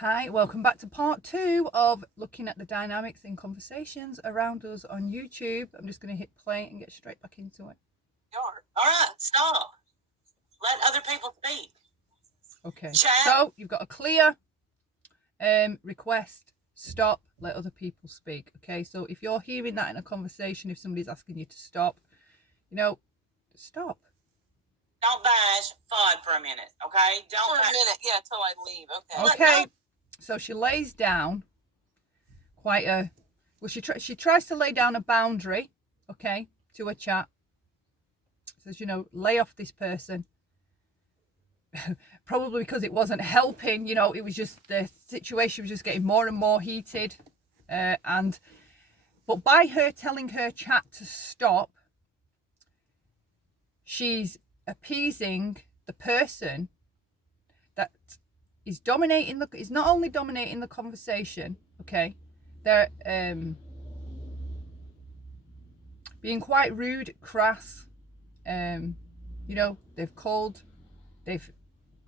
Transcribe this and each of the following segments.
Hi, welcome back to part 2 of looking at the dynamics in conversations around us on YouTube. I'm just going to hit play and get straight back into it. All right, stop. Let other people speak. Okay, Chat. so you've got a clear request, stop, let other people speak. Okay, so if you're hearing that in a conversation, if somebody's asking you to stop, stop. Don't bash Fudd for a minute, okay? Don't for a minute, yeah, till I leave. Okay. Okay, so she lays down quite a she tries to lay down a boundary, okay, to a chat. Says, lay off this person. Probably because it wasn't helping, it was just, the situation was just getting more and more heated. But by her telling her chat to stop, she's appeasing the person that is is not only dominating the conversation, okay, they're being quite rude, crass. They've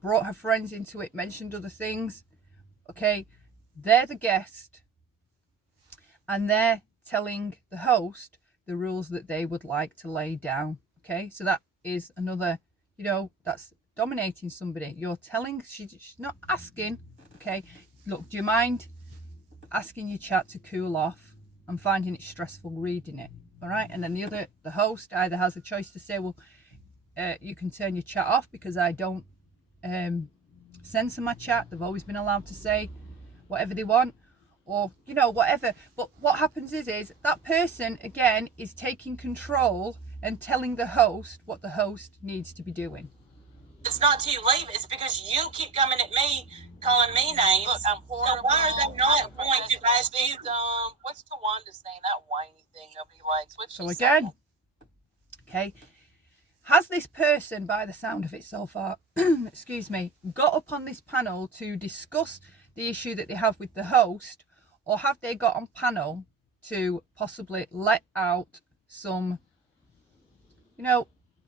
brought her friends into it, mentioned other things. Okay, they're the guest, and they're telling the host the rules that they would like to lay down. Okay, so that is another, that's dominating somebody. You're telling, she's not asking, okay, look, do you mind asking your chat to cool off? I'm finding it stressful reading it. All right, and then the host either has a choice to say, well, you can turn your chat off because I don't censor my chat. They've always been allowed to say whatever they want, or whatever. But what happens is that person again is taking control and telling the host what the host needs to be doing. It's not till you leave. It's because you keep coming at me, calling me names. Look, I'm horrible. So why are they not going to bash you? What's Tawanda saying? That whiny thing nobody likes. What's So she again, saying? okay, has this person, by the sound of it so far, excuse me, got up on this panel to discuss the issue that they have with the host, or have they got on panel to possibly let out some,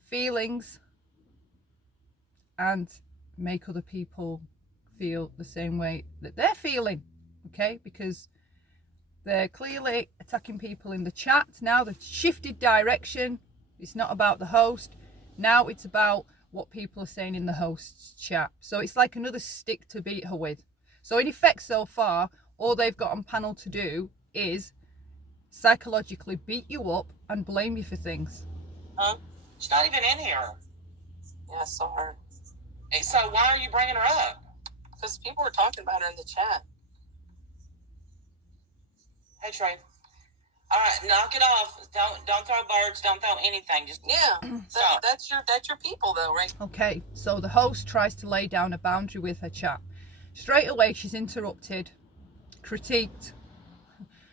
feelings and make other people feel the same way that they're feeling, okay? Because they're clearly attacking people in the chat. Now they've shifted direction. It's not about the host. Now it's about what people are saying in the host's chat. So it's like another stick to beat her with. So in effect, so far, all they've got on panel to do is psychologically beat you up and blame you for things. She's not even in here. Yeah, I saw her. So why are you bringing her up? Because people were talking about her in the chat. Hey, Trey. All right, knock it off. Don't throw birds. Don't throw anything. Just that's your people though, right? Okay, so the host tries to lay down a boundary with her chat. Straight away, she's interrupted, critiqued,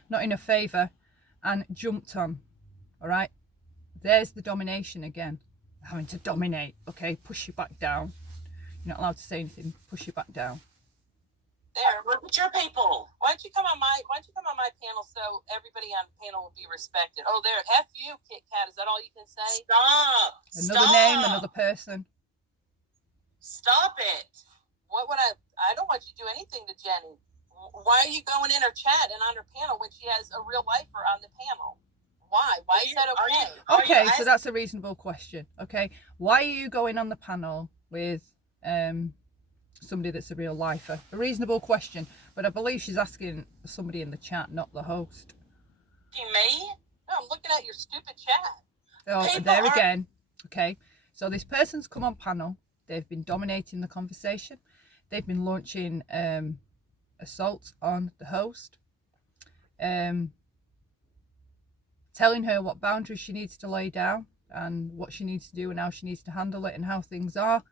not in her favour, and jumped on. All right, there's the domination again. Having to dominate. Okay, push you back down. You're not allowed to say anything. Push you back down. There, look at your people. Why don't you come on my panel so everybody on the panel will be respected? Oh, there, F you, Kit Kat. Is that all you can say? Stop. Another name, another person. Stop it. What would I don't want you to do anything to Jenny. Why are you going in her chat and on her panel when she has a real lifer on the panel? Why? Why is that okay? Okay, so that's a reasonable question. Okay, why are you going on the panel with somebody that's a real lifer? A reasonable question, but I believe she's asking somebody in the chat, not the host. Me? No, I'm looking at your stupid chat. Oh, there again. Okay, so this person's come on panel. They've been dominating the conversation. They've been launching assaults on the host, telling her what boundaries she needs to lay down and what she needs to do and how she needs to handle it and how things are.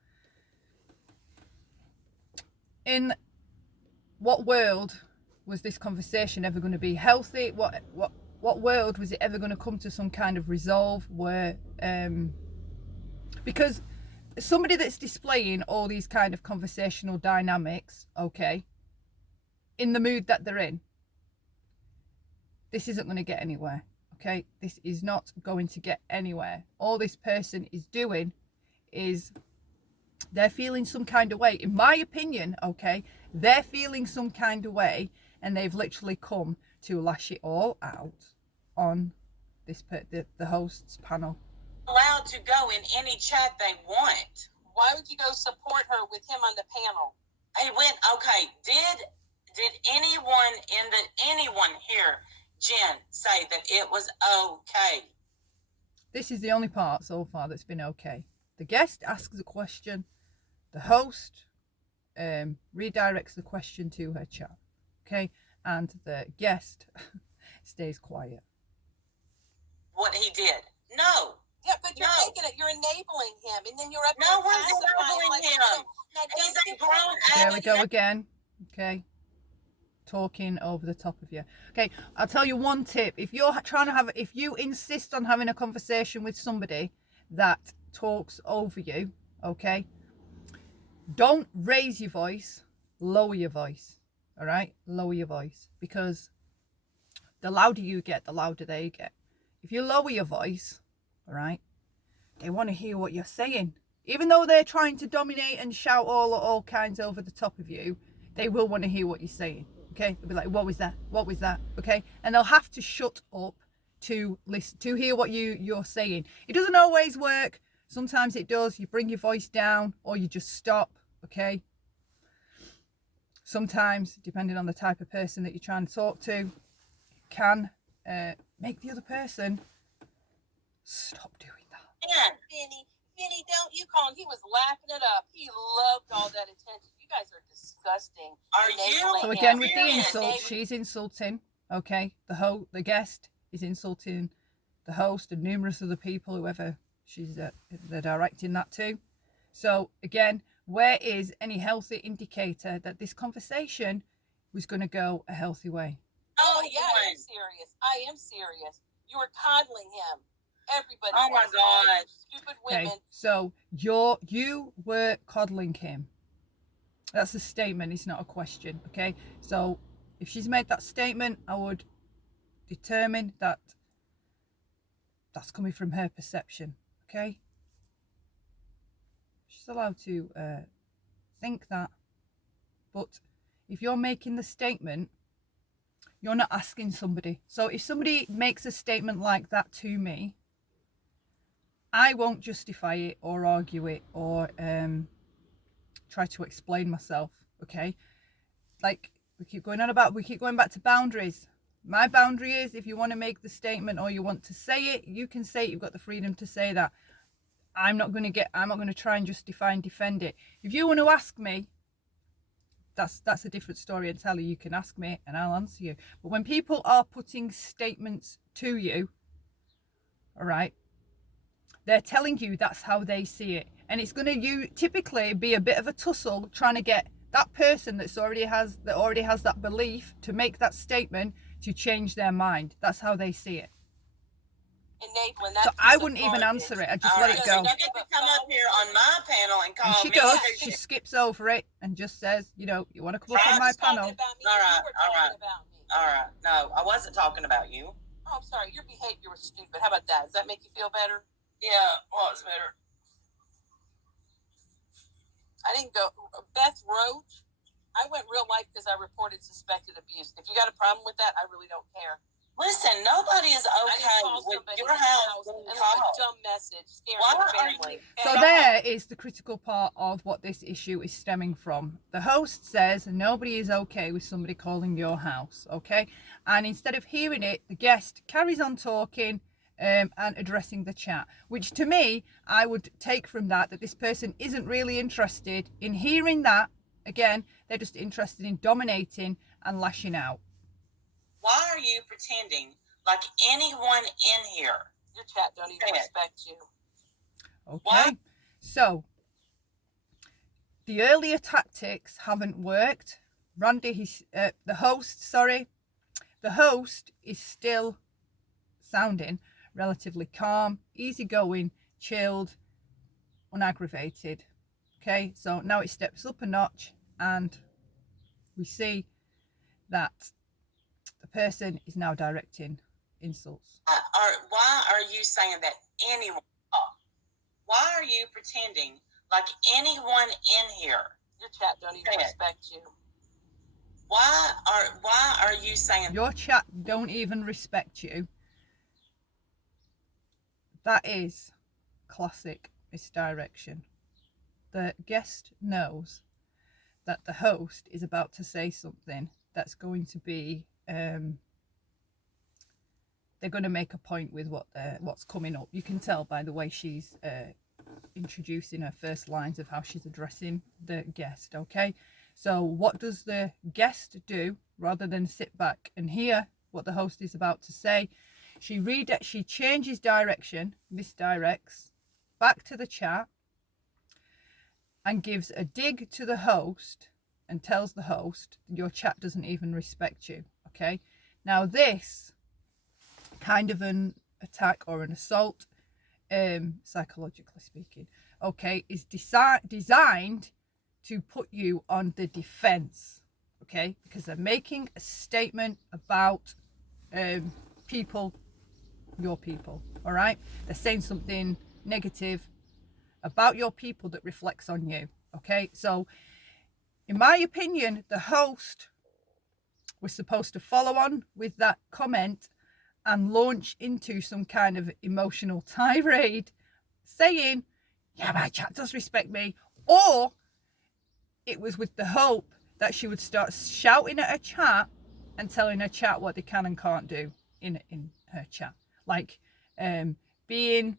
In what world was this conversation ever going to be healthy? What world was it ever going to come to some kind of resolve where because somebody that's displaying all these kind of conversational dynamics, okay, in the mood that they're in, this isn't going to get anywhere. Okay, this is not going to get anywhere. All this person is doing is they're feeling some kind of way. In my opinion, okay, they're feeling some kind of way, and they've literally come to lash it all out on this the host's panel. Allowed to go in any chat they want. Why would you go support her with him on the panel? He went, okay, did anyone here, Jen, say that it was okay? This is the only part so far that's been okay. The guest asks a question, the host redirects the question to her chat, okay, and the guest stays quiet. What he did? No. Yeah, but you're making it. You're enabling him, and then you're up No there one's pacifying enabling him. Now, He's don't a you grown think- There we go again. Okay. Talking over the top of you. Okay, I'll tell you one tip. If you insist on having a conversation with somebody that talks over you, okay, don't raise your voice, lower your voice. All right? Lower your voice, because the louder you get, the louder they get. If you lower your voice, all right, they want to hear what you're saying. Even though they're trying to dominate and shout all kinds over the top of you, they will want to hear what you're saying. Okay, they'll be like, what was that? What was that? Okay, and they'll have to shut up to listen, to hear what you're saying. It doesn't always work. Sometimes it does. You bring your voice down, or you just stop. Okay. Sometimes, depending on the type of person that you're trying to talk to, can make the other person stop doing that. Yeah. Vinny, don't you call him? He was laughing it up. He loved all that attention. You guys are disgusting. Are you? So again, with the Enabling insult, him. she's insulting. Okay, the guest is insulting the host and numerous other people, whoever they're directing that to. So again, where is any healthy indicator that this conversation was going to go a healthy way? Oh yeah, I am serious. I am serious. You were coddling him. Everybody. Oh my was. All you God. Stupid women. Okay, so you were coddling him. That's a statement. It's not a question. Okay, so if she's made that statement, I would determine that that's coming from her perception. Okay, she's allowed to think that, but if you're making the statement, you're not asking somebody. So if somebody makes a statement like that to me, I won't justify it or argue it or try to explain myself. Okay, like we keep going back to boundaries. My boundary is, if you want to make the statement or you want to say it, you can say it. You've got the freedom to say that. I'm not going to try and justify and defend it. If you want to ask me, that's a different story entirely. You can ask me and I'll answer you. But when people are putting statements to you, all right, they're telling you that's how they see it. And it's going to typically be a bit of a tussle trying to get that person that already has that belief to make that statement to change their mind. That's how they see it. Enabling So I wouldn't even answer it. I'd just let it go. You get to come up here on my panel and call And she me. does. She skips over it and just says, you want to come up on my panel. All right. No, I wasn't talking about you. Oh, I'm sorry. Your behavior was stupid. How about that? Does that make you feel better? Yeah, well, it's better. I didn't go. Beth Roach, I went real life because I reported suspected abuse. If you got a problem with that, I really don't care. Listen, nobody is okay with your house being called. Dumb message, scaring Why your are family. So there is the critical part of what this issue is stemming from. The host says nobody is okay with somebody calling your house, okay? And instead of hearing it, the guest carries on talking and addressing the chat, which to me, I would take from that this person isn't really interested in hearing that. Again, they're just interested in dominating and lashing out. Why are you pretending like anyone in here? Your chat don't even respect you. Okay, What? So the earlier tactics haven't worked. Randy, the host is still sounding relatively calm, easygoing, chilled, unaggravated. Okay, so now it steps up a notch and we see that the person is now directing insults. Why are you saying that anyone? Why are you pretending like anyone in here. Your chat don't even respect you. Why are you saying your chat don't even respect you? That is classic misdirection. The guest knows that the host is about to say something that's going to be they're going to make a point with what's coming up. You can tell by the way she's introducing her first lines of how she's addressing the guest. Okay, so what does the guest do? Rather than sit back and hear what the host is about to say, she changes direction, misdirects back to the chat, and gives a dig to the host and tells the host your chat doesn't even respect you. Okay, now this kind of an attack or an assault, psychologically speaking, okay, is designed to put you on the defense, okay, because they're making a statement about people, your people, all right? They're saying something negative about your people that reflects on you, okay? So in my opinion, the host was supposed to follow on with that comment and launch into some kind of emotional tirade saying, yeah, my chat does respect me. Or it was with the hope that she would start shouting at her chat and telling her chat what they can and can't do in her chat. Like being,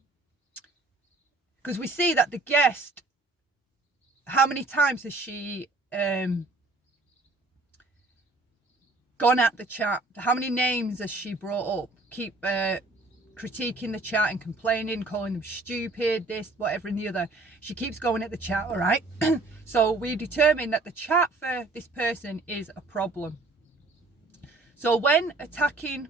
because we see that the guest, how many times has she gone at the chat? How many names has she brought up? Keep critiquing the chat and complaining, calling them stupid, this, whatever, and the other. She keeps going at the chat, all right? So we determine that the chat for this person is a problem. So when attacking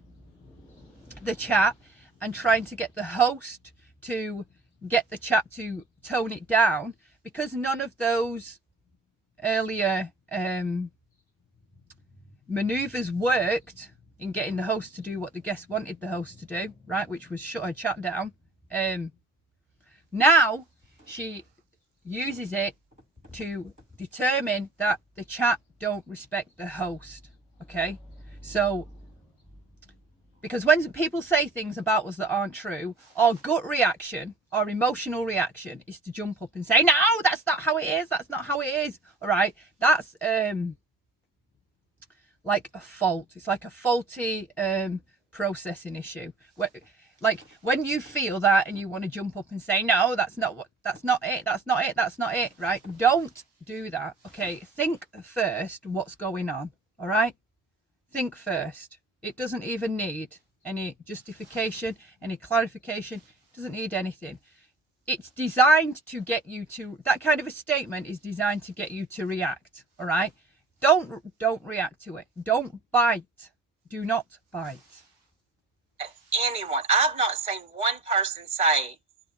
the chat and trying to get the host to get the chat to tone it down, because none of those earlier maneuvers worked in getting the host to do what the guest wanted the host to do, right, which was shut her chat down. Now she uses it to determine that the chat don't respect the host, okay? So because when people say things about us that aren't true, our gut reaction, our emotional reaction is to jump up and say, no, that's not how it is, that's not how it is, all right? That's like a fault. It's like a faulty processing issue. Like when you feel that and you want to jump up and say, no, that's not it, right? Don't do that, okay? Think first what's going on, all right? Think first. It doesn't even need any justification, any clarification. It doesn't need anything. It's designed to get you to, that kind of a statement is designed to get you to react, all right? Don't react to it. Don't bite. Do not bite. Anyone? I've not seen one person say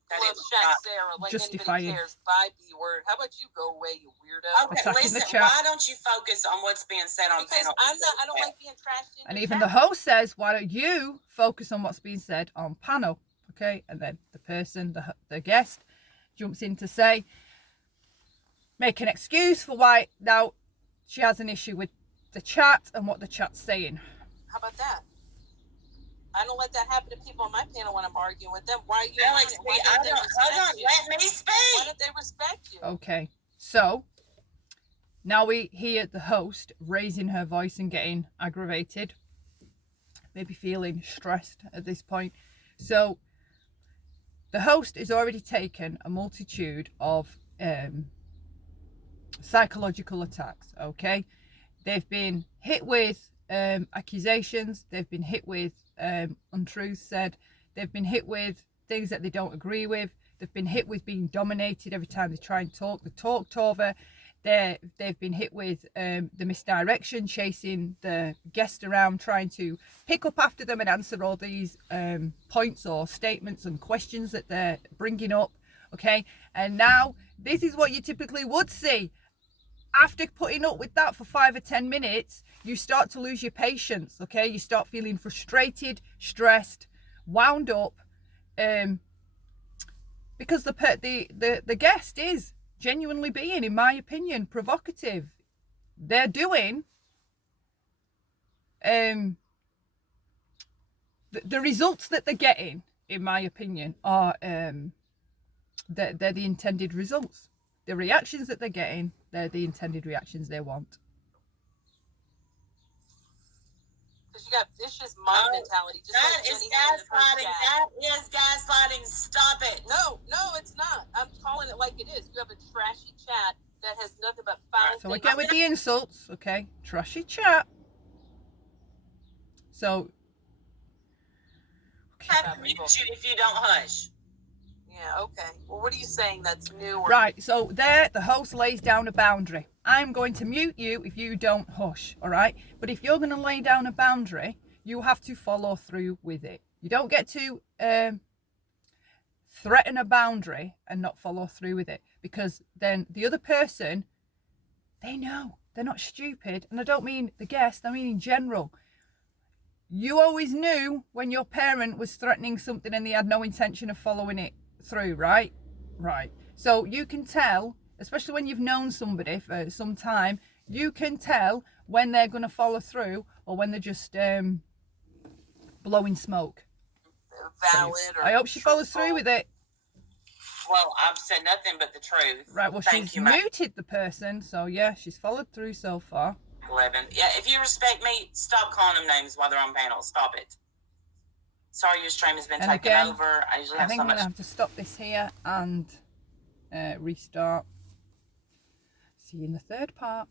that it was not Sarah, like justifying. Anybody cares by B word. How about you go away, you weirdo? Okay, Attacking listen. the chat. Why don't you focus on what's being said on Because panel? I don't like being trashed in And the even chat. the host says, why don't you focus on what's being said on panel, okay? And then the person, the guest, jumps in to say, make an excuse for why now she has an issue with the chat and what the chat's saying. How about that? I don't let that happen to people on my panel when I'm arguing with them. Why are you Alex, Why don't they respect hold on, you? let me speak. Why don't they respect you? Okay, so now we hear the host raising her voice and getting aggravated, maybe feeling stressed at this point. So the host has already taken a multitude of psychological attacks, okay? They've been hit with accusations, they've been hit with untruths said, they've been hit with things that they don't agree with, they've been hit with being dominated every time they try and talk, they're talked over, they've been hit with the misdirection, chasing the guest around, trying to pick up after them and answer all these points or statements and questions that they're bringing up, okay? And now this is what you typically would see. After putting up with that for 5 or 10 minutes, you start to lose your patience, okay? You start feeling frustrated, stressed, wound up, because the guest is genuinely being, in my opinion, provocative. They're doing the results that they're getting, in my opinion, are they're the intended results. The reactions that they're getting, they're the intended reactions they want. Because you got vicious mob mentality. Just That like is Jenny had in the first gaslighting. chat. That is gaslighting. Stop it. No, it's not. I'm calling it like it is. You have a trashy chat that has nothing but foul So things. again with the insults, okay? Trashy chat. So I have to mute you if you don't hush. Yeah, okay. Well, what are you saying that's new? Or... Right, so there the host lays down a boundary. I'm going to mute you if you don't hush, all right? But if you're going to lay down a boundary, you have to follow through with it. You don't get to threaten a boundary and not follow through with it, because then the other person, they know. They're not stupid. And I don't mean the guest, I mean in general. You always knew when your parent was threatening something and they had no intention of following it through, right? Right. So you can tell, especially when you've known somebody for some time, you can tell when they're going to follow through or when they're just blowing smoke. Valid. So I hope she follows through with it. Well, I've said nothing but the truth. Right, well, she's muted the person, so yeah, she's followed through so far. 11. Yeah, if you respect me, stop calling them names while they're on panel. Stop it. Sorry, your stream has been taken again, over. I usually I have think so I'm going much. to have to stop this here and restart. See you in the third part.